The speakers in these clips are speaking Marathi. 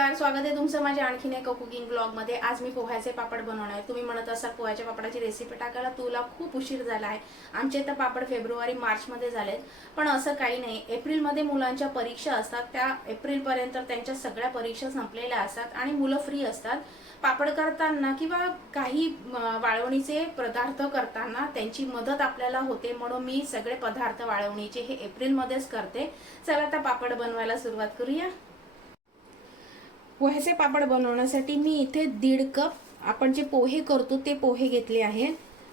नमस्कार स्वागत आहे तुमचं माझ्या आणखीन एका कुकिंग ब्लॉगमध्ये आज मी पोह्याचे पापड बनवणार आहे. तुम्ही म्हणत असाल पोह्याच्या पापडाची रेसिपी टाकायला तुला खूप उशीर झाला आहे आमचे इथं पापड फेब्रुवारी मार्चमध्ये झालेत. पण असं काही नाही. एप्रिलमध्ये मुलांच्या परीक्षा असतात. त्या एप्रिलपर्यंत त्यांच्या सगळ्या परीक्षा संपलेल्या असतात आणि मुलं फ्री असतात. पापड करताना किंवा काही वाळवणीचे पदार्थ करताना त्यांची मदत आपल्याला होते म्हणून मी सगळे पदार्थ वाळवणीचे हे एप्रिलमध्येच करते. चला आता पापड बनवायला सुरुवात करूया. पोह्याचे पापड बनवण्यासाठी मी इथे दीड कप आपण जे पोहे करतो ते पोहे घेतले आहे.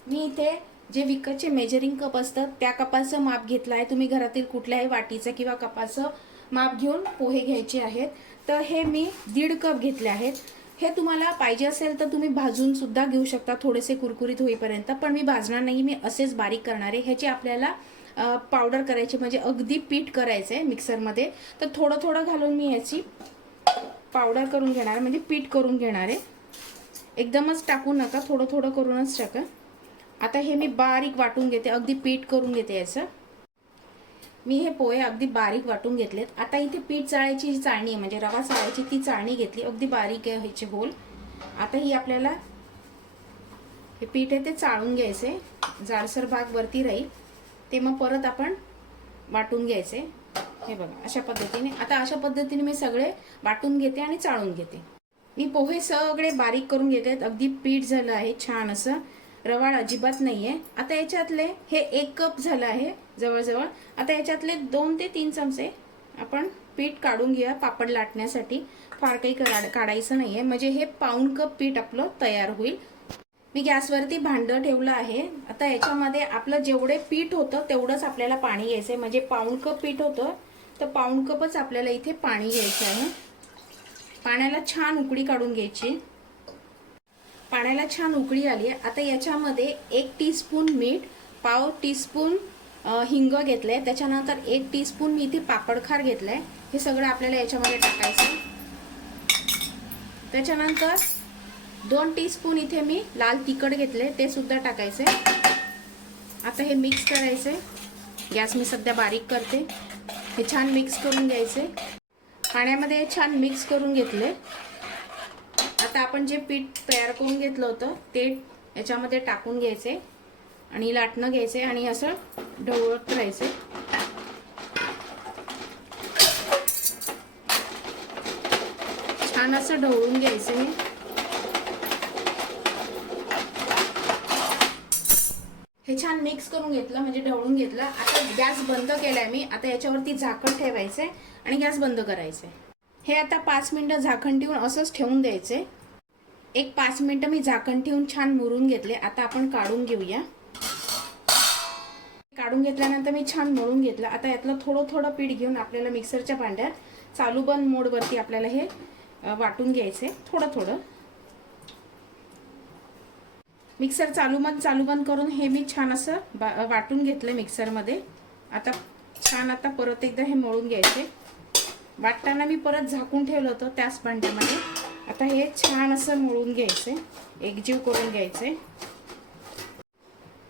मी इथे जे विकतचे मेजरिंग कप असतात त्या कपाचं माप घेतलं आहे. तुम्ही घरातील कुठल्याही वाटीचं किंवा कपाचं माप घेऊन पोहे घ्यायचे आहेत. तर हे मी दीड कप घेतले आहेत. हे तुम्हाला पाहिजे असेल तर तुम्ही भाजून सुद्धा घेऊ शकता. थोडेसे कुरकुरीत होईपर्यंत. पण मी भाजणार नाही. मी असेच बारीक करणार आहे. ह्याची आपल्याला पावडर करायची म्हणजे अगदी पीठ करायचं आहे मिक्सरमध्ये तर थोडं थोडं घालून मी ह्याची पावडर करून घेणार आहे, म्हणजे पीठ करून घेणार आहे. एकदमच टाकू नका थोडं थोडं करूनच टाका. आता हे मी बारीक वाटून घेते अगदी पीठ करून घेते याचं. मी हे पोहे अगदी बारीक वाटून घेतलेत. आता इथे पीठ चाळायची जी चाळणी आहे म्हणजे रवा चाळायची ती चाळणी घेतली अगदी बारीक आहे ह्याचे होल. आता ही आपल्याला हे पीठ आहे ते चाळून घ्यायचे जाडसर भाग वरती राहील. ते मग परत आपण वाटून घ्यायचे हे बघा अशा पद्धतीने. आता अशा पद्धतीने मी सगळे वाटून घेते आणि चाळून घेते. मी पोहे सगळे बारीक करून घेते. अगदी पीठ झालं आहे छान असं. रवाळ अजिबात नाहीये. आता याच्यातले हे एक कप झालं आहे जवळजवळ. आता याच्यातले दोन ते तीन चमचे आपण पीठ काढून घेऊया पापड लाटण्यासाठी. फार काही करा- काढायचं नाहीये. म्हणजे हे पाऊण कप पीठ आपलं तयार होईल. मी गॅसवरती भांडं ठेवलं आहे. आता याच्यामध्ये आपलं जेवढे पीठ होतं तेवढंच आपल्याला पाणी घ्यायचं आहे म्हणजे पाऊण कप पीठ होतं. तर पाऊंड कपच आपल्याला इथे पाणी घ्यायचं आहे. पाण्याला छान उकळी काढून घ्यायची. पाण्याला छान उकळी आली. आहे आता याच्यामध्ये एक टीस्पून मीठ पाव टीस्पून हिंग हिंग घेतलंय. त्याच्यानंतर एक टीस्पून मी इथे पापडखार घेतलंय. हे सगळं आपल्याला याच्यामध्ये टाकायचं. त्याच्यानंतर दोन टीस्पून इथे मी लाल तिखट घेतले ते सुद्धा टाकायचे आता हे मिक्स करायचे गॅस मी सध्या बारीक करते. हे छान मिक्स करून घ्यायचे. पाण्यामध्ये छान मिक्स करून घेतले. आता आपण जे पीठ तयार करून घेतलं होतं ते याच्यामध्ये टाकून घ्यायचे आणि लाटणं घ्यायचे आणि असं ढवळत राहायचे. छान असं ढवळून घ्यायचं हे. हे छान मिक्स करून घेतलं म्हणजे ढवळून घेतलं. आता गॅस बंद केलाय मी. आता याच्यावरती झाकण ठेवायचंय आणि गॅस बंद करायचंय. हे आता पाच मिनटं झाकण ठेवून असंच ठेवून द्यायचे एक पाच मिनटं मी झाकण ठेवून छान मुरून घेतले. आता आपण काढून घेऊया. काढून घेतल्यानंतर मी छान मळून घेतलं. आता यातलं थोडं थोडं पीठ घेऊन आपल्याला मिक्सरच्या भांड्यात चालू बंद मोडवरती आपल्याला हे वाटून घ्यायचे थोडं थोडं. मिक्सर चालू बंद चालू बंद करून हे मी छान असं बा- वाटून घेतलं मिक्सरमध्ये. आता छान आता परत एकदा हे मळून घ्यायचे. वाटताना मी परत झाकून ठेवलं होतं त्याच भांड्यामध्ये. आता हे छान असं मळून घ्यायचे. एकजीव करून घ्यायचे.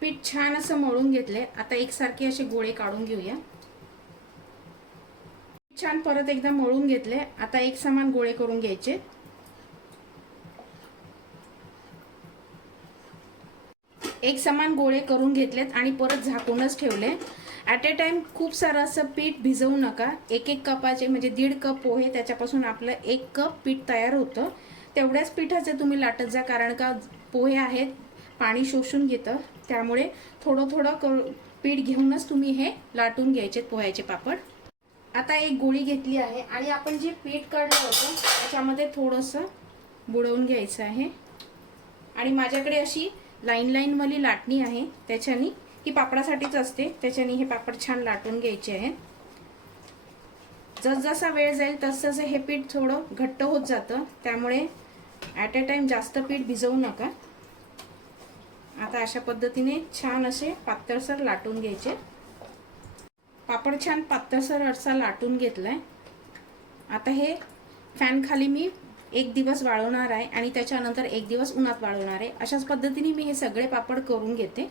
पीठ छान असं मळून घेतले. आता एकसारखे असे गोळे काढून घेऊया. छान परत एकदा मळून घेतले. आता एक समान गोळे करून घ्यायचे. एक समान गोळे करून घेतलेत आणि परत झाकूनच ठेवले. ॲट ए टाइम खूप सारं असं पीठ भिजवू नका. एक एक कपाचे म्हणजे दीड कप पोहे त्याच्यापासून आपलं एक कप पीठ तयार होतं. तेवढ्याच पिठाचे तुम्ही लाटत जा कारण का पोहे आहेत पाणी शोषून घेतं. त्यामुळे थोडं थोडं करू पीठ घेऊनच तुम्ही हे लाटून घ्यायचे पोह्याचे पापड. आता एक गोळी घेतली आहे आणि आपण जे पीठ काढलं होतं त्याच्यामध्ये थोडंसं बुडवून घ्यायचं आहे. आणि माझ्याकडे अशी लाईन लाईनवाली लाटणी आहे. त्याच्यानी ही पापडासाठीच असते. त्याच्यानी हे पापड छान लाटून घ्यायचे आहे. जसजसा वेळ जाईल तसतसं हे पीठ थोडं घट्ट होत जातं. त्यामुळे ॲट अ टाईम जास्त पीठ भिजवू नका. आता अशा पद्धतीने छान असे पातळसर लाटून घ्यायचे. पापड छान पातळसर असा लाटून घेतलाय. आता हे फॅनखाली मी एक दिवस वाळवणार आहे आणि त्याच्यानंतर एक दिवस उन्हात वाळवणार आहे. अशाच पद्धतीने मी हे सगळे पापड करून घेते.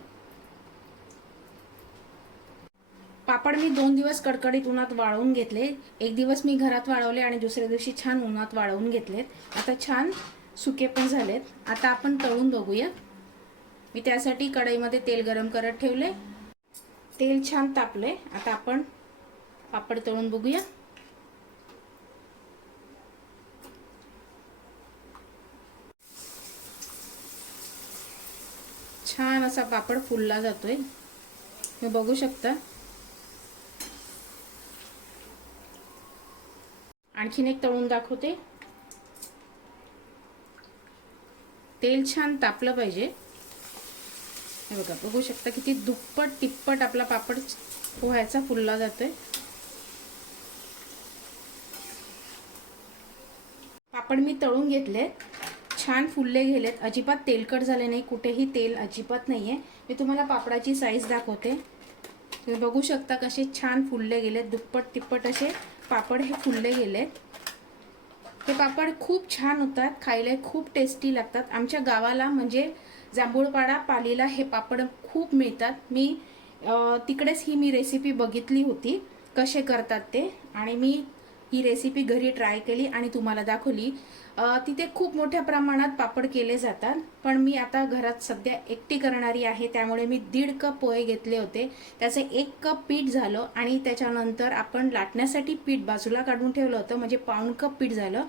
पापड मी दोन दिवस कडकडीत उन्हात वाळवून घेतले. एक दिवस मी घरात वाळवले आणि दुसऱ्या दिवशी छान उन्हात वाळवून घेतलेत. आता छान सुके पण झालेत. आता आपण तळून बघूया. मी त्यासाठी कढईमध्ये तेल गरम करत ठेवले. तेल छान तापले. आता आपण पापड तळून बघूया. छान असा पापड फुलला जातोय. हे बघू शकता. आणखीन एक तळून दाखवते. तेल छान तापलं पाहिजे. हे बघा बघू शकता किती दुप्पट तिप्पट आपला पापड पोह्याचा फुलला जातोय. पापड मी तळून घेतले छान फुलले गेलेत. अजिबात तेलकट झाले नाही. कुठेही तेल अजिबात नाही आहे मी तुम्हाला पापडाची साईज दाखवते. तुम्ही बघू शकता कसे छान फुलले गेलेत. दुप्पट तिप्पट असे पापड हे फुलले गेलेत. हे पापड खूप छान होतात. खायला खूप टेस्टी लागतात. आमच्या गावाला म्हणजे जांभूळपाडा पालीला हे पापड खूप मिळतात. मी तिकडेच ही मी रेसिपी बघितली होती. कसे करतात ते. आणि मी ही रेसिपी घरी ट्राय केली आणि तुम्हाला दाखवली. तिथे खूप मोठ्या प्रमाणात पापड केले जातात पण मी आता घरात सध्या एकटी करणारी आहे त्यामुळे मी दीड कप पोहे घेतले होते. त्याचे एक कप पीठ झालं आणि त्याच्यानंतर आपण लाटण्यासाठी पीठ बाजूला काढून ठेवलं होतं म्हणजे पाऊण कप पीठ झालं.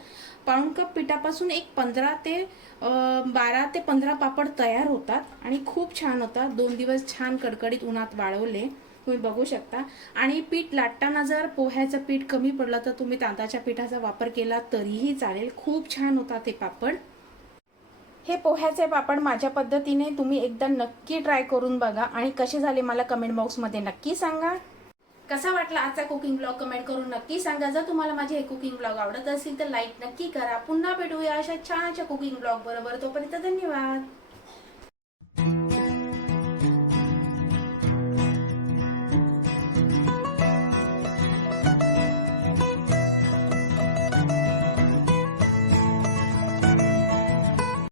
पाऊण कप पिठापासून एक पंधरा ते बारा ते पंधरा पापड तयार होतात आणि खूप छान होतात. दोन दिवस छान कडकडीत उन्हात वाळवले. तुम्ही बघू शकता. आणि पीठ लाटताना जर पोह्याचं पीठ कमी पडलं तर तुम्ही तांदळाच्या पिठाचा वापर केला तरीही चालेल. खूप छान होता ते पापड. हे पोह्याचे पापड माझ्या पद्धतीने तुम्ही एकदा नक्की ट्राय करून बघा आणि कसे झाले मला कमेंट बॉक्समध्ये नक्की सांगा. कसा वाटला आजचा कुकिंग ब्लॉग कमेंट करून नक्की सांगा. जर तुम्हाला माझे हे कुकिंग ब्लॉग आवडत असेल तर लाईक नक्की करा. पुन्हा भेटूया अशा छान अशा कुकिंग ब्लॉग बरोबर. तोपर्यंत धन्यवाद.